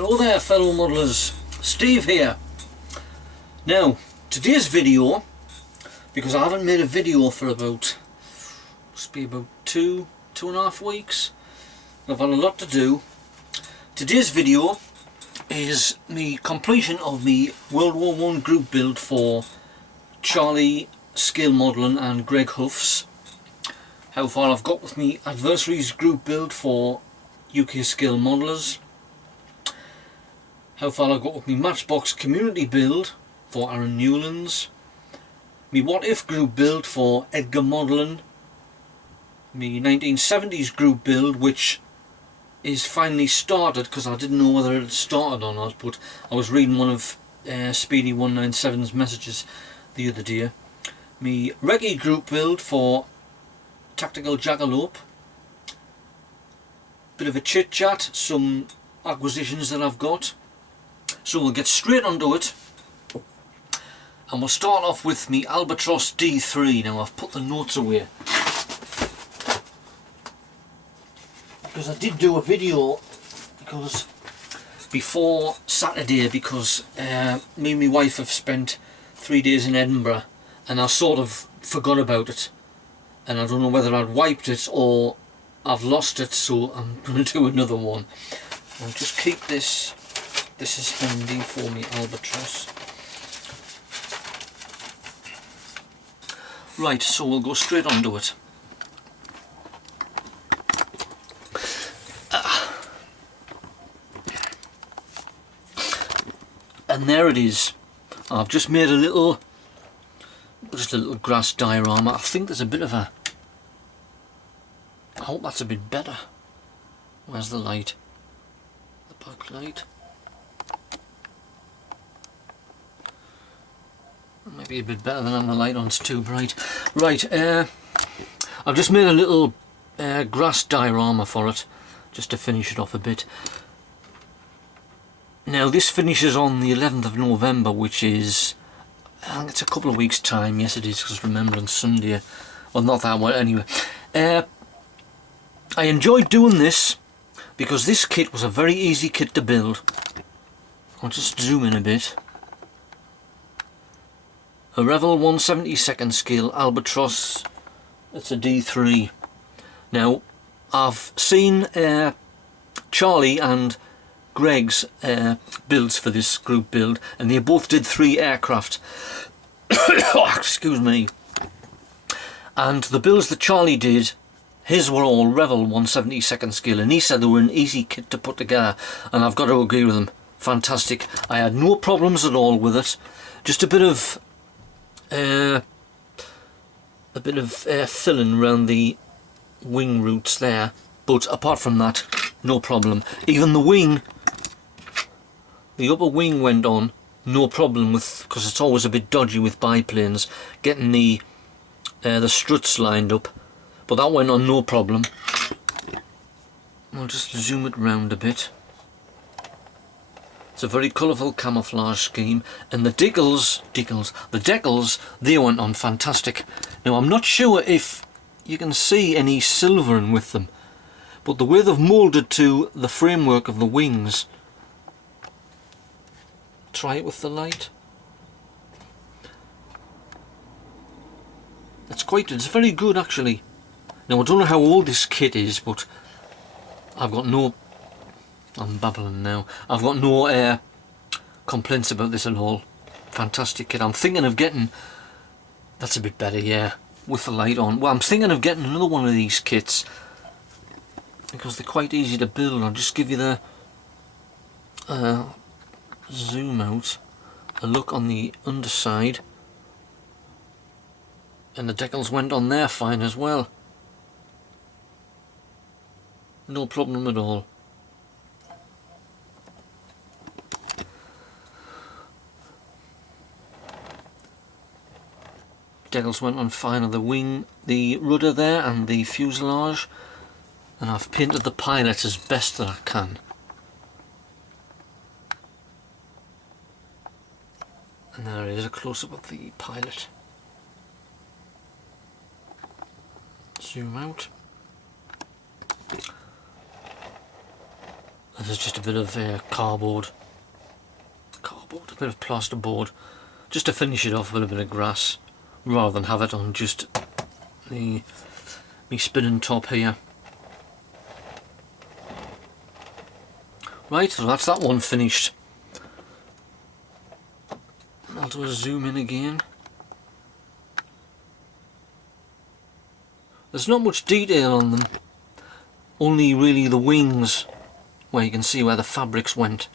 Hello there fellow modelers, Steve here. Now today's video, because I haven't made a video for about, must be about two and a half weeks, I've had a lot to do. Today's video is the completion of the Ww1 group build for Charlie Scale Modelling and Greg Huff's. How far I've got with me Adversaries group build for UK Scale Modelers. How far I got with me Matchbox community build for Aaron Newlands. Me What If group build for Edgar Modelling. Me 1970s group build, which is finally started because I didn't know whether it had started or not, but I was reading one of Speedy 197's messages the other day. Me Reggae group build for Tactical Jackalope. Bit of a chit chat, some acquisitions that I've got. So we'll get straight onto it, and we'll start off with me Albatross D3. Now I've put the notes away because I did do a video before Saturday, because me and my wife have spent 3 days in Edinburgh and I sort of forgot about it, and I don't know whether I'd wiped it or I've lost it, so I'm going to do another one. I'll just keep this. This is handy for me, Albatross. Right, so we'll go straight onto it. And there it is. I've just made just a little grass diorama. I think there's a bit of a, I hope that's a bit better. Where's the light? The backlight. Maybe a bit better than the light on's too bright. Right, I've just made a little grass diorama for it, just to finish it off a bit. Now this finishes on the 11th of November, which is, I think it's a couple of weeks time. Yes it is, because Remembrance Sunday. Well, not that one anyway. I enjoyed doing this because this kit was a very easy kit to build. I'll just zoom in a bit. A Revel 1/72 scale Albatross, it's a D3. Now I've seen Charlie and Greg's builds for this group build, and they both did 3 aircraft. Oh, excuse me. And the builds that Charlie did, his were all Revel 1/72 scale, and he said they were an easy kit to put together, and I've got to agree with him. Fantastic. I had no problems at all with it. Just a bit of filling around the wing roots there, but apart from that, no problem. Even the wing, the upper wing went on, no problem with, because it's always a bit dodgy with biplanes, getting the struts lined up, but that went on no problem. I'll just zoom it round a bit. It's a very colourful camouflage scheme, and the decals, they went on fantastic. Now I'm not sure if you can see any silvering with them, but the way they've moulded to the framework of the wings. Try it with the light. It's very good actually. Now I don't know how old this kit is, but I've got no, I'm babbling now. I've got no complaints about this at all. Fantastic kit. I'm thinking of getting, that's a bit better, yeah, with the light on. Well, I'm thinking of getting another one of these kits because they're quite easy to build. I'll just give you the zoom out, a look on the underside, and the decals went on there fine as well. No problem at all. Decals went on fine on the wing, the rudder there, and the fuselage, and I've painted the pilot as best that I can. And there it is, a close-up of the pilot. Zoom out. This is just a bit of cardboard, a bit of plasterboard, just to finish it off with a bit of grass, rather than have it on just the me spinning top here. Right, so that's that one finished. I'll do a zoom in again. There's not much detail on them, only really the wings where you can see where the fabrics went,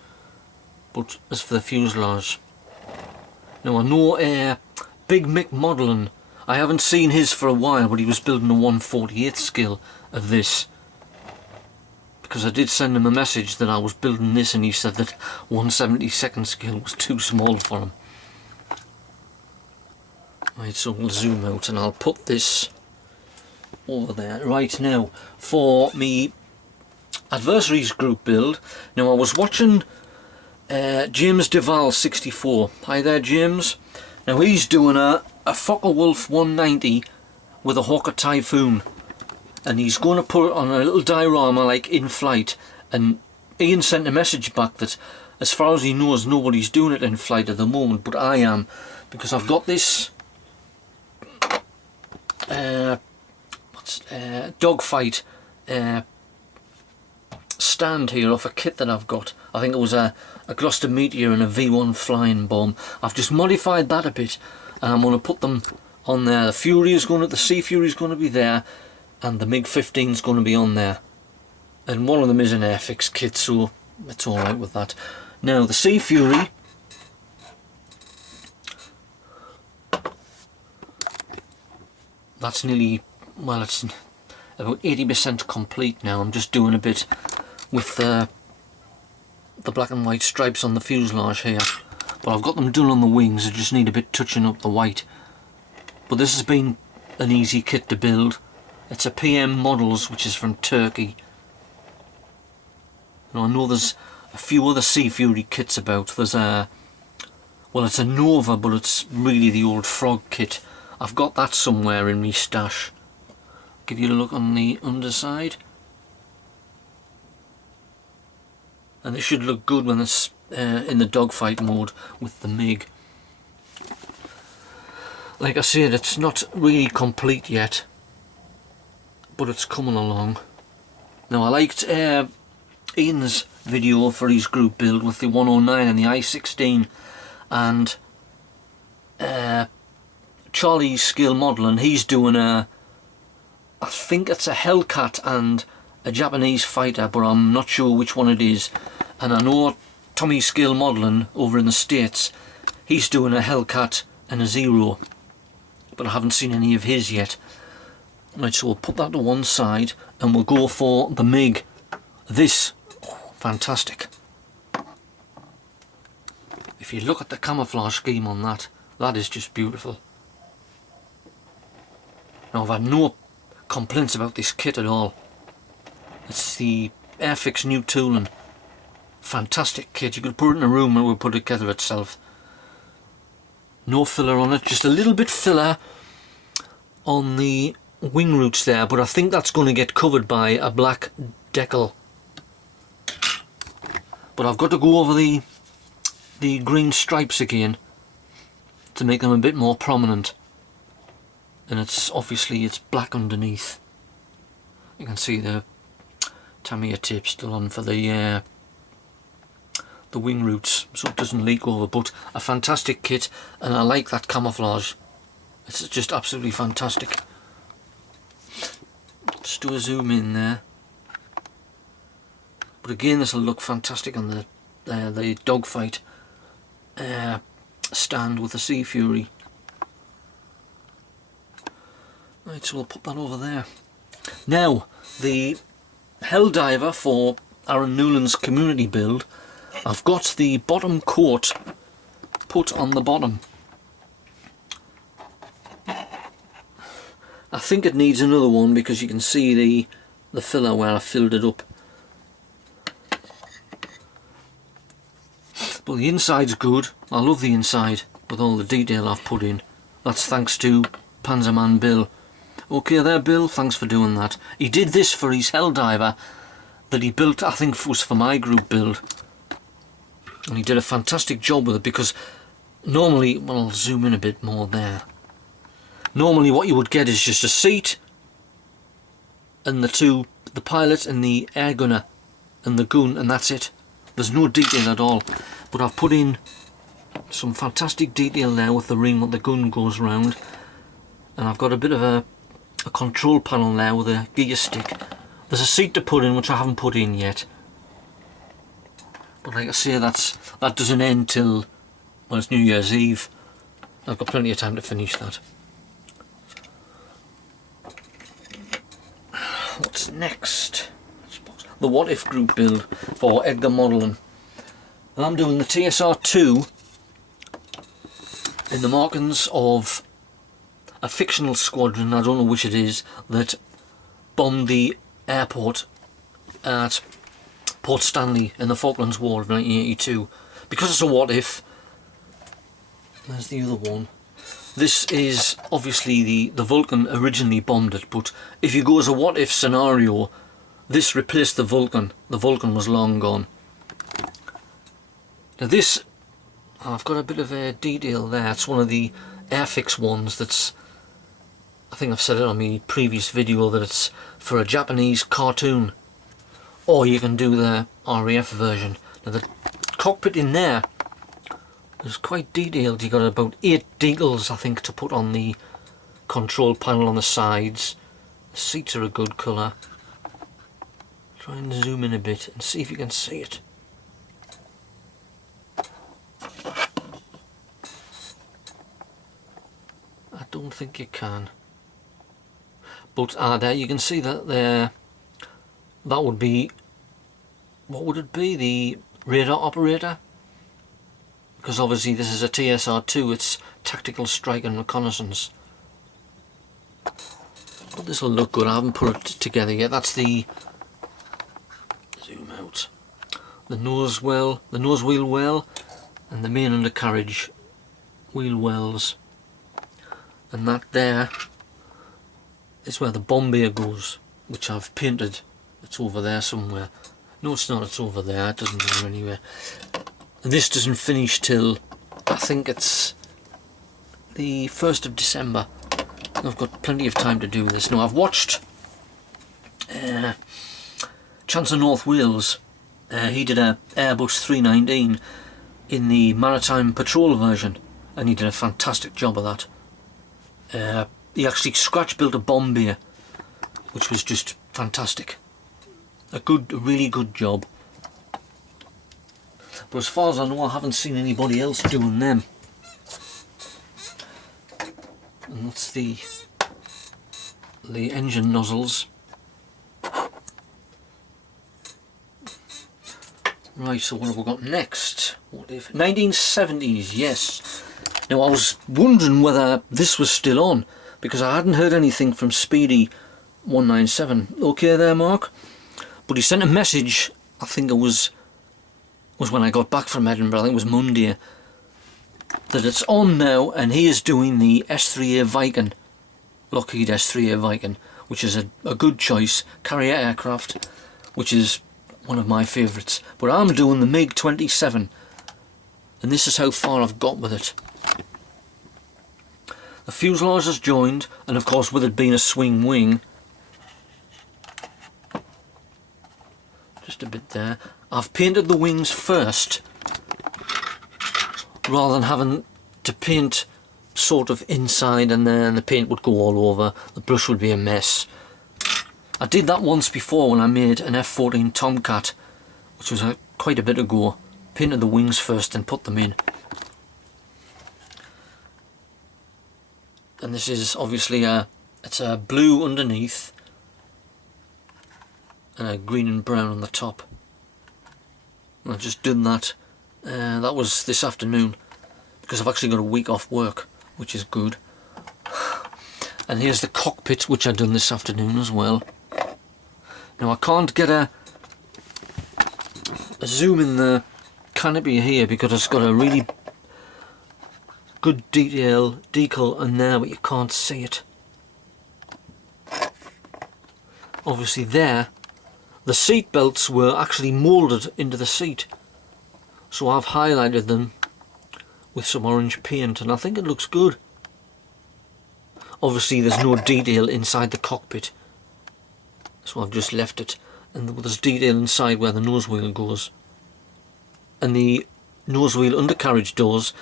but as for the fuselage, now I know Big Mick Modelling, I haven't seen his for a while, but he was building a 1/48 scale of this, because I did send him a message that I was building this and he said that 1/72 scale was too small for him. Right, so we'll zoom out and I'll put this over there. Right, now for me adversaries group build, now I was watching James Duval 64. Hi there, James. Now he's doing a Focke-Wulf 190 with a Hawker Typhoon, and he's going to put it on a little diorama like in flight, and Ian sent a message back that as far as he knows nobody's doing it in flight at the moment, but I am, because I've got this dogfight stand here off a kit that I've got. I think it was a Gloucester Meteor and a V1 flying bomb. I've just modified that a bit and I'm going to put them on there. The Sea Fury is going to be there, and the MiG-15 is going to be on there, and one of them is an Airfix kit, so it's alright with that. Now the Sea Fury, that's nearly, well, it's about 80% complete now. I'm just doing a bit with the black and white stripes on the fuselage here, but I've got them done on the wings. I just need a bit touching up the white. But this has been an easy kit to build. It's a PM Models, which is from Turkey. And I know there's a few other Sea Fury kits about. There's a, well, it's a Nova, but it's really the old Frog kit. I've got that somewhere in my stash. Give you a look on the underside, and it should look good when it's in the dogfight mode with the MiG. Like I said, it's not really complete yet, but it's coming along. Now I liked Ian's video for his group build with the 109 and the I-16, and Charlie's Skill Modelling, he's doing I think it's a Hellcat and a Japanese fighter, but I'm not sure which one it is. And I know Tommy's Skill Modelling over in the States, he's doing a Hellcat and a Zero, but I haven't seen any of his yet. Right, so we'll put that to one side and we'll go for the MiG. This, fantastic. If you look at the camouflage scheme on that, that is just beautiful. Now I've had no complaints about this kit at all. It's the Airfix new tooling. Fantastic kit. You could put it in a room and it would put it together itself. No filler on it, just a little bit filler on the wing roots there, but I think that's going to get covered by a black decal. But I've got to go over the green stripes again to make them a bit more prominent. And it's obviously it's black underneath. You can see the Tamiya tape still on for the wing roots, so it doesn't leak over. But a fantastic kit, and I like that camouflage. It's just absolutely fantastic. Just do a zoom in there. But again, this will look fantastic on the dogfight stand with the Sea Fury. Right, so we'll put that over there. Now, the Helldiver for Aaron Newland's community build, I've got the bottom coat put on the bottom. I think it needs another one because you can see the filler where I filled it up. But the inside's good. I love the inside with all the detail I've put in. That's thanks to Panzerman Bill. Okay there, Bill, thanks for doing that. He did this for his Helldiver, that he built, I think was for my group build, and he did a fantastic job with it, because normally, well, I'll zoom in a bit more there. Normally what you would get is just a seat and the pilot and the air gunner and the gun, and that's it. There's no detail at all, but I've put in some fantastic detail there with the ring that the gun goes round, and I've got a bit of a control panel there with a gear stick. There's a seat to put in which I haven't put in yet, but like I say, that doesn't end till, well, it's New Year's Eve. I've got plenty of time to finish that. What's next? The What If group build for Edgar Modeling. I'm doing the TSR2 in the markings of a fictional squadron, I don't know which it is, that bombed the airport at Port Stanley in the Falklands War of 1982. Because it's a what if, there's the other one. This is obviously the Vulcan originally bombed it, but if you go as a what if scenario, this replaced the Vulcan. The Vulcan was long gone. Now this, I've got a bit of a detail there. It's one of the Airfix ones that's, I think I've said it on my previous video, that it's for a Japanese cartoon. Or you can do the RAF version. Now the cockpit in there is quite detailed. You got about 8 decals, I think, to put on the control panel on the sides. The seats are a good colour. Try and zoom in a bit and see if you can see it. I don't think you can. But there you can see that there. That would be, what would it be? The radar operator? Because obviously this is a TSR2, it's Tactical Strike and Reconnaissance. But this will look good. I haven't put it together yet. That's the, zoom out, the nose wheel well, and the main undercarriage wheel wells. And that there is where the bomb bay goes, which I've painted. It's over there somewhere. No, it's not, it's over there. It doesn't matter anywhere. And this doesn't finish till, I think it's the 1st of December. I've got plenty of time to do this. Now, I've watched Chancellor North Wales. He did a Airbus 319 in the Maritime Patrol version, and he did a fantastic job of that. He actually scratch built a bomb bay, which was just fantastic. A really good job. But as far as I know, I haven't seen anybody else doing them. And that's the engine nozzles. Right, so what have we got next? What if 1970s? Yes. Now I was wondering whether this was still on, because I hadn't heard anything from Speedy 197. Okay there, Mark? But he sent a message, I think it was when I got back from Edinburgh, I think it was Monday, that it's on now, and he is doing the S3A Viking, Lockheed S3A Viking, which is a good choice, carrier aircraft, which is one of my favourites. But I'm doing the MiG-27, and this is how far I've got with it. The fuselage is joined, and of course with it being a swing wing, just a bit there, I've painted the wings first, rather than having to paint sort of inside and then the paint would go all over, the brush would be a mess. I did that once before when I made an F-14 Tomcat, which was quite a bit ago. Painted the wings first and put them in. And this is obviously it's a blue underneath and a green and brown on the top. And I've just done that. That was this afternoon, because I've actually got a week off work, which is good. And here's the cockpit, which I've done this afternoon as well. Now I can't get a zoom in the canopy here because it's got a really good decal in there, but you can't see it. Obviously there, the seat belts were actually moulded into the seat, so I've highlighted them with some orange paint and I think it looks good. Obviously there's no detail inside the cockpit, so I've just left it, and there's detail inside where the nose wheel goes. And the nose wheel undercarriage doors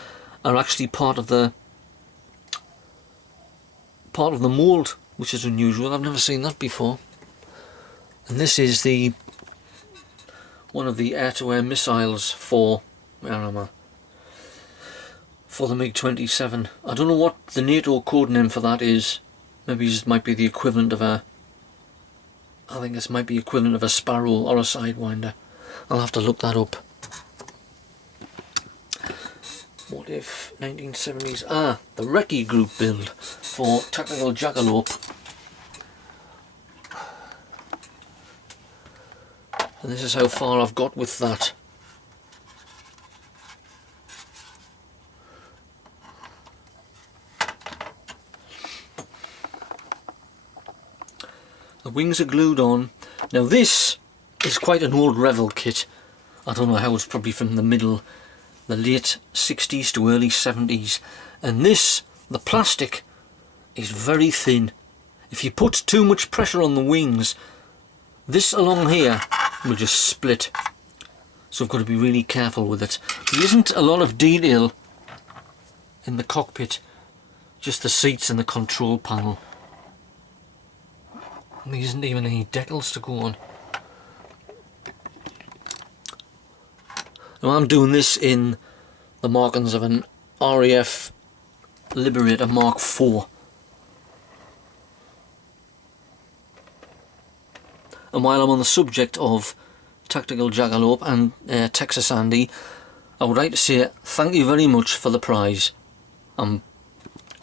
are actually part of the mould, which is unusual. I've never seen that before. And this is the one of the air-to-air missiles for, where am I? For the MiG-27. I don't know what the NATO code name for that is. Maybe it might be the equivalent of a, I think this might be equivalent of a Sparrow or a Sidewinder. I'll have to look that up. What if 1970s? Ah, the Recce Group build for Tactical Jackalope. And this is how far I've got with that. The wings are glued on. Now this is quite an old Revel kit. I don't know how, it's probably from the late 60s to early 70s. And this, the plastic, is very thin. If you put too much pressure on the wings, this along here will just split. So I've got to be really careful with it. There isn't a lot of detail in the cockpit, just the seats and the control panel. And there isn't even any decals to go on. Now I'm doing this in the markings of an RAF Liberator Mark IV. And while I'm on the subject of Tactical Jackalope and Texas Andy, I would like to say thank you very much for the prize. I'm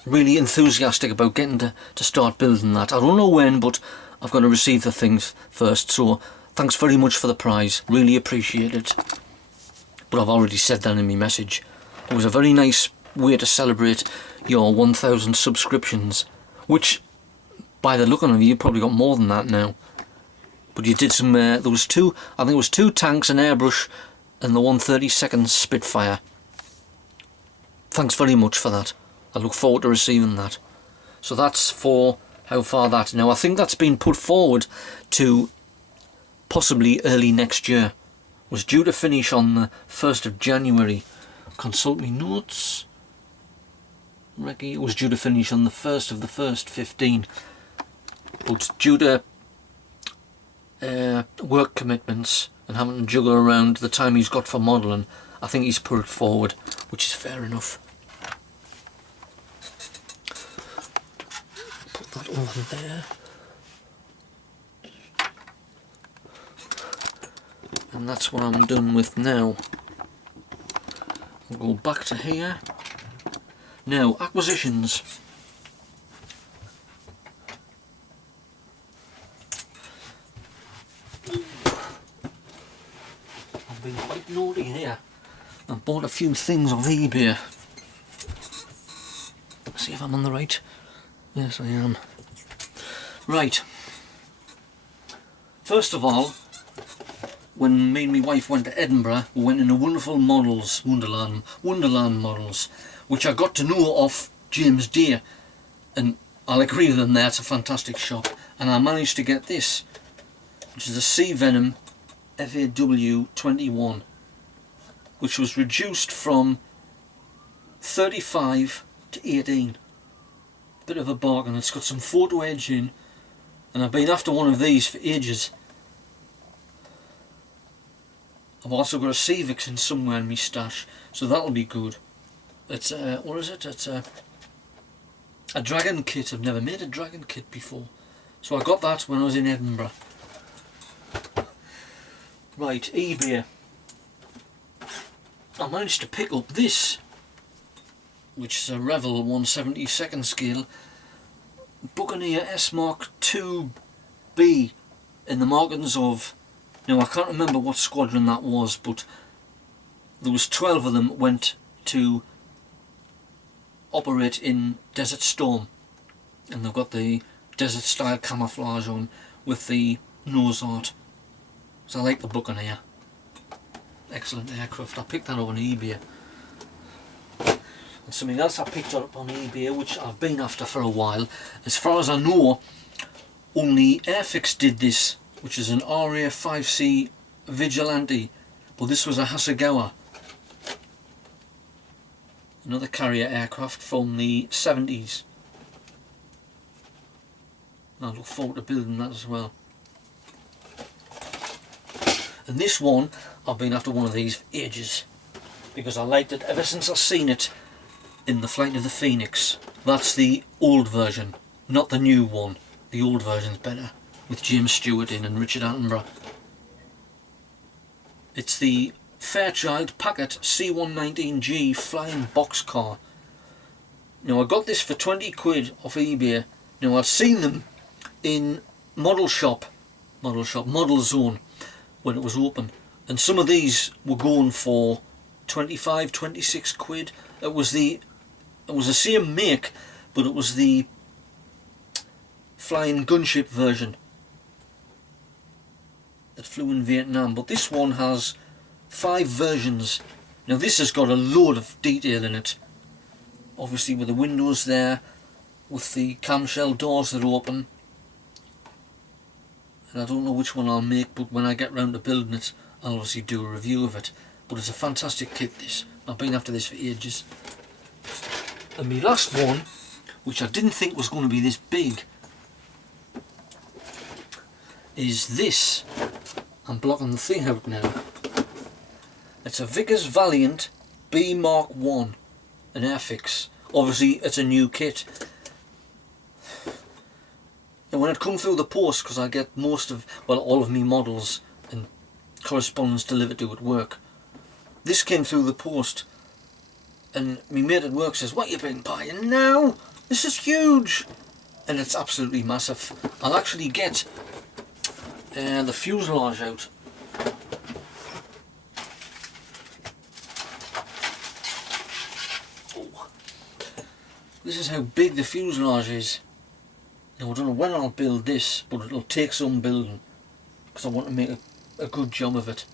really enthusiastic about getting to start building that. I don't know when, but I've got to receive the things first, so thanks very much for the prize, really appreciate it. But I've already said that in my message. It was a very nice way to celebrate your 1,000 subscriptions, which by the look of it, you've probably got more than that now. But you did some, there was two, I think it was 2 tanks, an airbrush and the 132nd Spitfire. Thanks very much for that. I look forward to receiving that. So that's for how far that. Now I think that's been put forward to possibly early next year. It was due to finish on the 1st of January. Consult me notes. Recce, it was due to finish on the 1st of the 1st, 15. But due to work commitments and having to juggle around the time he's got for modelling, I think he's put it forward, which is fair enough. Put that over there. And that's what I'm done with now. I'll go back to here. Now, acquisitions. I've been quite naughty here. I've bought a few things off eBay. Let's see if I'm on the right. Yes, I am. Right. First of all, when me and my wife went to Edinburgh, we went into Wonderful Models, Wonderland Models, which I got to know off James Deere, and I'll agree with him there, it's a fantastic shop. And I managed to get this, which is a Sea Venom Ww1, which was reduced from 35 to 18. Bit of a bargain. It's got some photo edge in, and I've been after one of these for ages. I've also got a Cevix in somewhere in my stash, so that'll be good. It's what is it? It's a dragon kit. I've never made a dragon kit before, so I got that when I was in Edinburgh. Right, eBay. I managed to pick up this, which is a Revel 1/72 scale Buccaneer S Mark 2B in the markings of, now I can't remember what squadron that was, but there was 12 of them went to operate in Desert Storm, and they've got the desert style camouflage on with the nose art. So I like the Buccaneer. Excellent aircraft. I picked that up on eBay. And something else I picked up on eBay, which I've been after for a while. As far as I know, only Airfix did this, which is an RA5C Vigilante. But this was a Hasegawa. Another carrier aircraft from the 70s. I look forward to building that as well. And this one, I've been after one of these for ages, because I liked it ever since I've seen it in the Flight of the Phoenix. That's the old version, not the new one. The old version's better, with James Stewart in and Richard Attenborough. It's the Fairchild Packet C119G flying boxcar. Now I got this for 20 quid off eBay. Now I'd seen them in Model Zone when it was open, and some of these were going for 25, 26 quid. It was the same make, but it was the flying gunship version that flew in Vietnam. But this one has 5 versions. Now this has got a load of detail in it, obviously with the windows there, with the camshell doors that open. And I don't know which one I'll make, but when I get round to building it, I'll obviously do a review of it. But it's a fantastic kit, this. I've been after this for ages. And my last one, which I didn't think was going to be this big, is this. I'm blocking the thing out now. It's a Vickers Valiant B Mark 1, an Airfix. Obviously it's a new kit. And when it come through the post, because I get most of, well, all of me models and correspondence delivered to at work, this came through the post, and my mate at work says, "What you been buying now? This is huge!" And it's absolutely massive. I'll actually get the fuselage out. Oh. This is how big the fuselage is. Now I don't know when I'll build this, but it'll take some building, because I want to make a good job of it.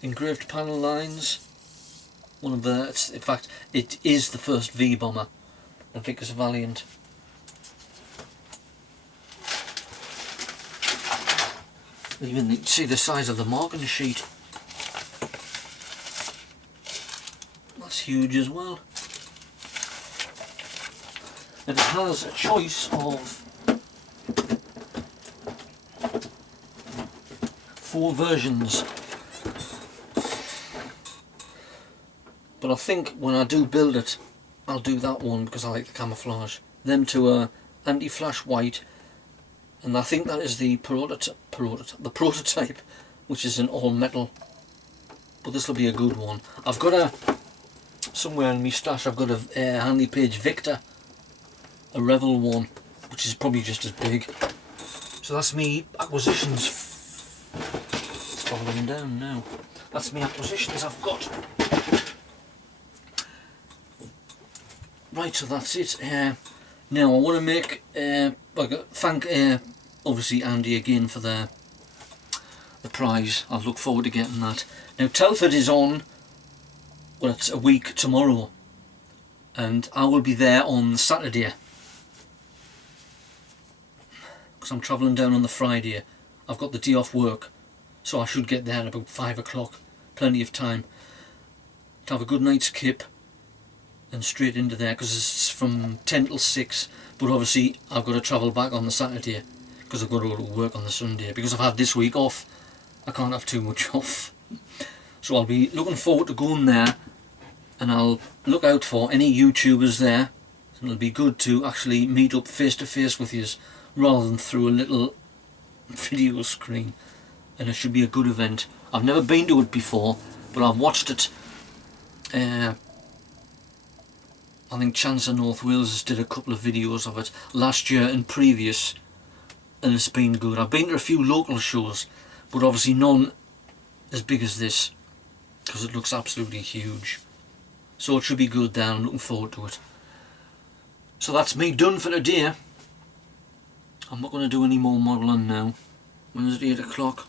Engraved panel lines. One of the, in fact, it is the first V bomber, the Vickers Valiant. Even you can see the size of the marking sheet. That's huge as well. And it has a choice of 4 versions. But I think when I do build it, I'll do that one because I like the camouflage. Them two are anti-flash white, and I think that is the prototype, which is an all metal. But this will be a good one. I've got somewhere in my stash, I've got a handy page Victor, a Revel one, which is probably just as big. So that's me acquisitions. It's falling down now. That's me acquisitions I've got. Right, so that's it. Now I want to make thank obviously Andy again for the prize. I look forward to getting that. Now Telford is on, well, it's a week tomorrow, and I will be there on Saturday, because I'm travelling down on the Friday. I've got the day off work, so I should get there at about 5 o'clock. Plenty of time to have a good night's kip and straight into there, because it's from 10 till 6. But obviously I've got to travel back on the Saturday, because I've got to go to work on the Sunday. Because I've had this week off, I can't have too much off. So I'll be looking forward to going there, and I'll look out for any YouTubers there. And it'll be good to actually meet up face to face with you, rather than through a little video screen. And it should be a good event. I've never been to it before, but I've watched it. I think Chance of North Wales did a couple of videos of it last year and previous, and it's been good. I've been to a few local shows, but obviously none as big as this, because it looks absolutely huge. So it should be good there. I'm looking forward to it. So that's me done for today. I'm not going to do any more modelling now. Wednesday 8 o'clock.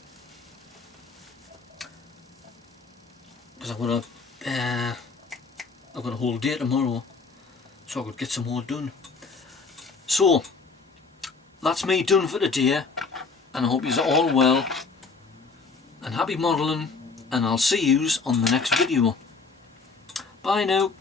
Because I've got a whole day tomorrow, so I could get some more done. So that's me done for today, and I hope you're all well and happy modelling, and I'll see yous on the next video. Bye now.